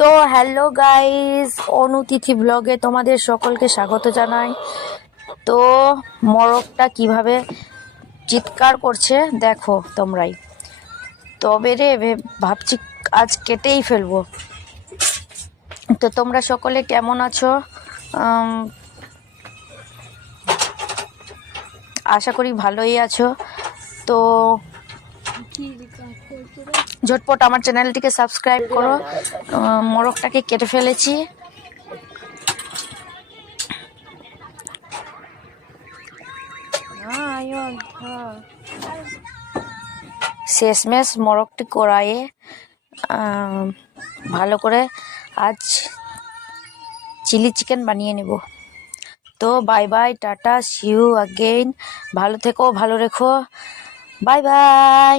তো hello guys, অনুতিথি ব্লগে তোমাদের সকলকে স্বাগত জানাই। তো মোরগটা কিভাবে চিৎকার করছে দেখো তোমরাই। তবে রে ভাবছি আজ কেটেই ফেলবো। তো তোমরা সকলে কেমন আছো? আশা করি ভালোই আছো। তো ঝটপট আমার চ্যানেলটিকে সাবস্ক্রাইব করো। মোরগটাকে কেটে ফেলেছি। শেষমেশ মোরগটি কড়াইয়ে ভালো করে আজ চিলি চিকেন বানিয়ে নেব। তো bye bye, tata, see you again. ভালো থেকো, ভালো রেখো, বাই বাই।